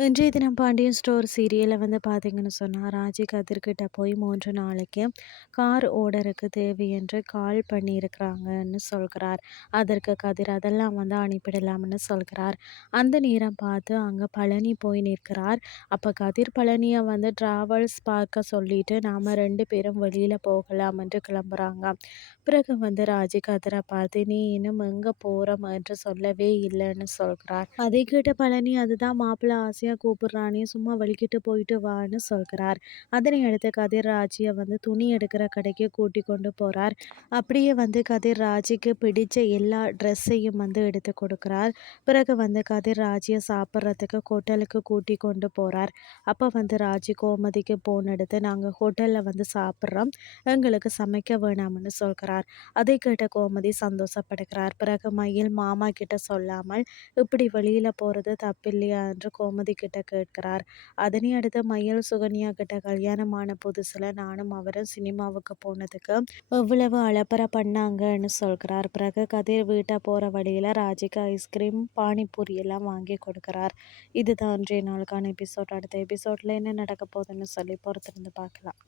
இன்றைய தினம் பாண்டியன் ஸ்டோர் சீரியலில் வந்து பார்த்தீங்கன்னு சொன்னால் ராஜி கதிர்கிட்ட போய் மூன்று நாளைக்கு கார் ஓடருக்கு தேவை என்று கால் பண்ணியிருக்கிறாங்கன்னு சொல்கிறார். அதற்கு கதிர் அதெல்லாம் வந்து அனுப்பிடலாம்னு சொல்கிறார். அந்த நேரம் பார்த்து அங்கே பழனி போய் நிற்கிறார். அப்போ கதிர் பழனியை வந்து ட்ராவல்ஸ் பார்க்க சொல்லிட்டு நாம் ரெண்டு பேரும் வெளியில் போகலாம் என்று கிளம்புறாங்க பிறகு வந்து ராஜி கதிரை பார்த்து நீ இன்னும் எங்கே போகிறோம் என்று சொல்லவே இல்லைன்னு சொல்கிறார். அதை கேட்ட பழனி அதுதான் மாப்பிள்ளை ஆசையாக ராஜியை கூப்பிட்றானே சும்மா வலிக்கிட்டு போயிட்டு வான்னு சொல்கிறார். அதனை அடுத்து கதிர் ராஜியை வந்து துணி எடுக்கிற கடைக்கு கூட்டி கொண்டு போகிறார் அப்படியே வந்து கதிர் ராஜிக்கு பிடிச்ச எல்லா ட்ரெஸ்ஸையும் வந்து எடுத்து கொடுக்குறார். பிறகு வந்து கதிர் ராஜியை சாப்பிட்றதுக்கு ஹோட்டலுக்கு கூட்டி கொண்டு போகிறார் அப்போ வந்து ராஜி கோமதிக்கு போன் எடுத்து நாங்கள் ஹோட்டலில் வந்து சாப்பிட்றோம். எங்களுக்கு சமைக்க வேணாம்னு சொல்கிறார். அதை கேட்ட கோமதி சந்தோஷப்படுகிறார். பிறகு மயில் மாமா கிட்ட சொல்லாமல் இப்படி வெளியில் போகிறது தப்பில்லையா? என்று கோமதி கிட்ட கேட்கிறார். அதனை அடுத்து மயில் சுகன்யா கிட்ட கல்யாணமான புதுசில் நானும் அவரும் சினிமாவுக்கு போனதுக்கு எவ்வளவு அலப்பறை பண்ணாங்கன்னு சொல்கிறார். பிறகு கதிர் வீட்டை போகிற வழியில் ராஜிக்கு ஐஸ்கிரீம் பானிபூரி எல்லாம் வாங்கி கொடுக்குறார். இதுதான் இன்றைய நாளுக்கான எபிசோட் அடுத்த எபிசோட்ல என்ன நடக்க போகுதுன்னு சொல்லி பொறுத்திருந்து பார்க்கலாம்.